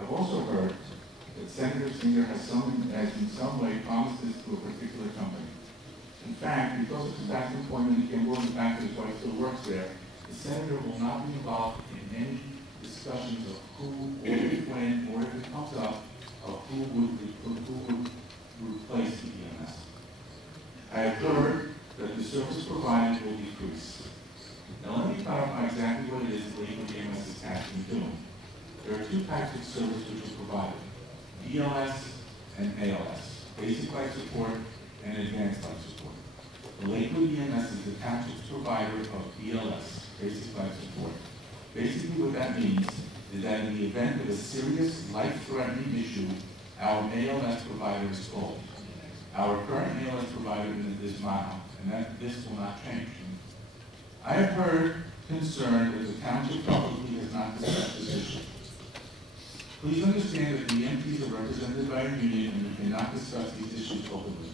I've also heard that Senator Singer has in some way promised this to a particular company. In fact, because of his past employment in Kimball and the fact that his wife still works there, the senator will not be involved in any discussions of who, or if, when, or if it comes up, of who would replace the EMS. I have heard that the service provided will decrease. Now let me clarify exactly what it is that Lakewood EMS is actually doing. There are two types of service which are provided, BLS and ALS, basic life support and advanced life support. The Lakewood EMS is the township's provider of BLS, basic life support. Basically what that means is that in the event of a serious life-threatening issue, our ALS provider is called. Our current ALS provider is Mile, and that this will not change. I have heard concern that the township probably has not discussed this issue. Please understand that the EMTs are represented by a union and we cannot discuss these issues openly.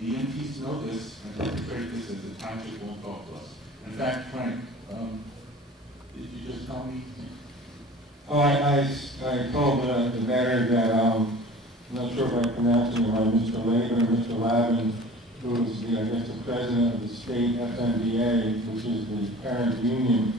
The EMTs know this and perpetrate this as the township won't talk to us. In fact, Frank, did you just tell me? Oh, I told the mayor that, I'm not sure if I'm pronouncing it right, Mr. Laban or Mr. Lavin, who is the, I guess, the president of the state FMDA, which is the parent union,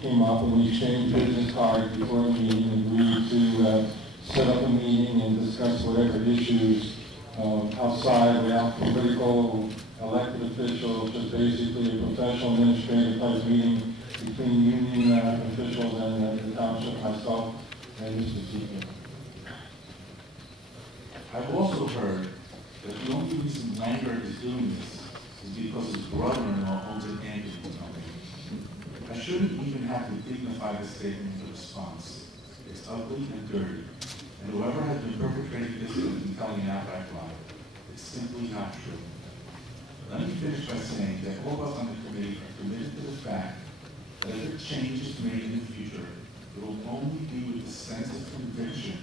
came up and we exchanged business cards before the meeting and agreed to set up a meeting and discuss whatever issues outside, without political elected officials, just basically a professional administrative type meeting between union officials and the township, myself, and Mr. Speaker. I've also heard that the only reason Langer is doing this is because his brother-in-law owns an ambulance company. I shouldn't even have to dignify this statement with a response. It's ugly and dirty, and whoever has been perpetrating this has been telling an outright lie. It's simply not true. Let me finish by saying that all of us on the committee are committed to the fact that if a change is made in the future, it will only be with the sense of conviction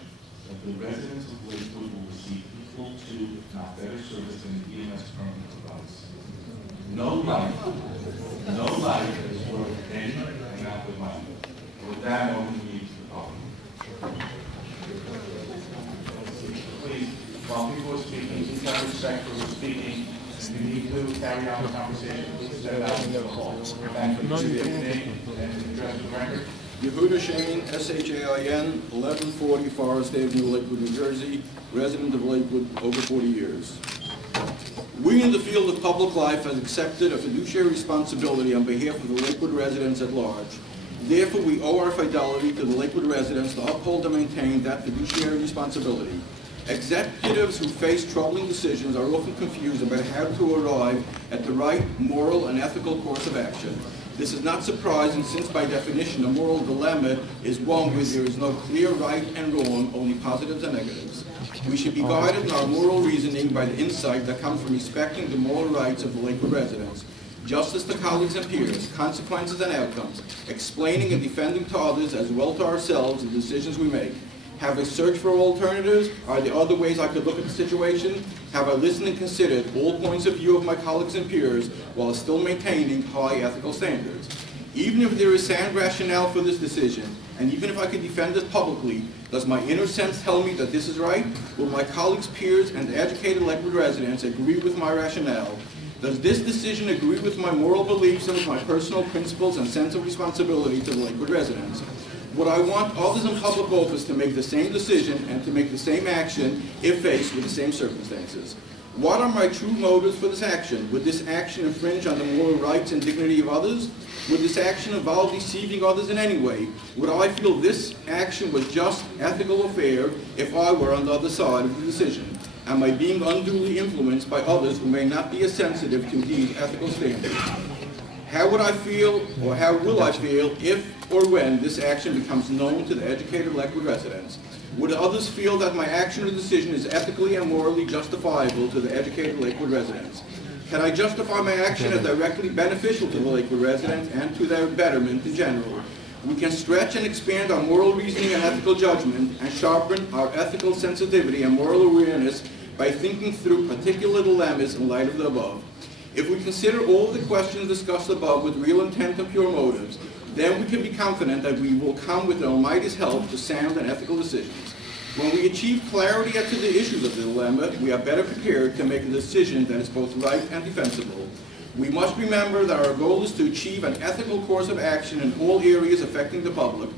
that the residents of Lakewood will receive equal to, if not better service than the EMS currently provides. No life is worth any amount of money. With that, I open the meeting to the public. Please, while people are speaking, please have respect for who's speaking. If you need to carry on the conversation, please step out and call. Thank you. Your name and address the record. Yehuda Shane, S-H-A-I-N, 1140 Forest Avenue, Lakewood, New Jersey, resident of Lakewood over 40 years. We in the field of public life have accepted a fiduciary responsibility on behalf of the Lakewood residents at large. Therefore, we owe our fidelity to the Lakewood residents to uphold and maintain that fiduciary responsibility. Executives who face troubling decisions are often confused about how to arrive at the right moral and ethical course of action. This is not surprising since by definition a moral dilemma is one where there is no clear right and wrong, only positives and negatives. We should be guided in our moral reasoning by the insight that comes from respecting the moral rights of the Lakewood residents, justice to colleagues and peers, consequences and outcomes, explaining and defending to others as well to ourselves the decisions we make. Have I searched for alternatives? Are there other ways I could look at the situation? Have I listened and considered all points of view of my colleagues and peers while still maintaining high ethical standards? Even if there is sound rationale for this decision, and even if I could defend it publicly, does my inner sense tell me that this is right? Will my colleagues, peers, and educated Lakewood residents agree with my rationale? Does this decision agree with my moral beliefs and with my personal principles and sense of responsibility to the Lakewood residents? Would I want others in public office to make the same decision and to make the same action if faced with the same circumstances? What are my true motives for this action? Would this action infringe on the moral rights and dignity of others? Would this action involve deceiving others in any way? Would I feel this action was just, ethical, or fair if I were on the other side of the decision? Am I being unduly influenced by others who may not be as sensitive to these ethical standards? How would I feel, or how will I feel, if or when this action becomes known to the educated Lakewood residents? Would others feel that my action or decision is ethically and morally justifiable to the educated Lakewood residents? Can I justify my action as directly beneficial to the Lakewood residents and to their betterment in general? We can stretch and expand our moral reasoning and ethical judgment and sharpen our ethical sensitivity and moral awareness by thinking through particular dilemmas in light of the above. If we consider all the questions discussed above with real intent and pure motives, then we can be confident that we will come with the Almighty's help to sound and ethical decisions. When we achieve clarity as to the issues of the dilemma, we are better prepared to make a decision that is both right and defensible. We must remember that our goal is to achieve an ethical course of action in all areas affecting the public,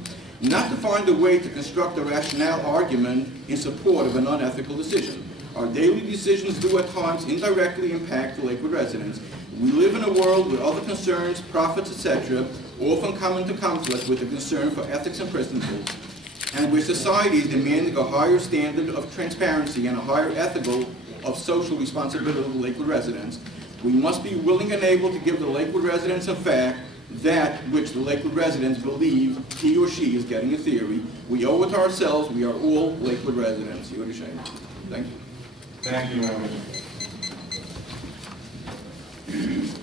not to find a way to construct a rationale argument in support of an unethical decision. Our daily decisions do at times indirectly impact the Lakewood residents. We live in a world where other concerns, profits, etc., often come into conflict with the concern for ethics and principles, and where society is demanding a higher standard of transparency and a higher ethical of social responsibility of the Lakewood residents. We must be willing and able to give the Lakewood residents, in fact, that which the Lakewood residents believe he or she is getting in theory. We owe it to ourselves. We are all Lakewood residents. You understand? Thank you. Thank you, Reverend.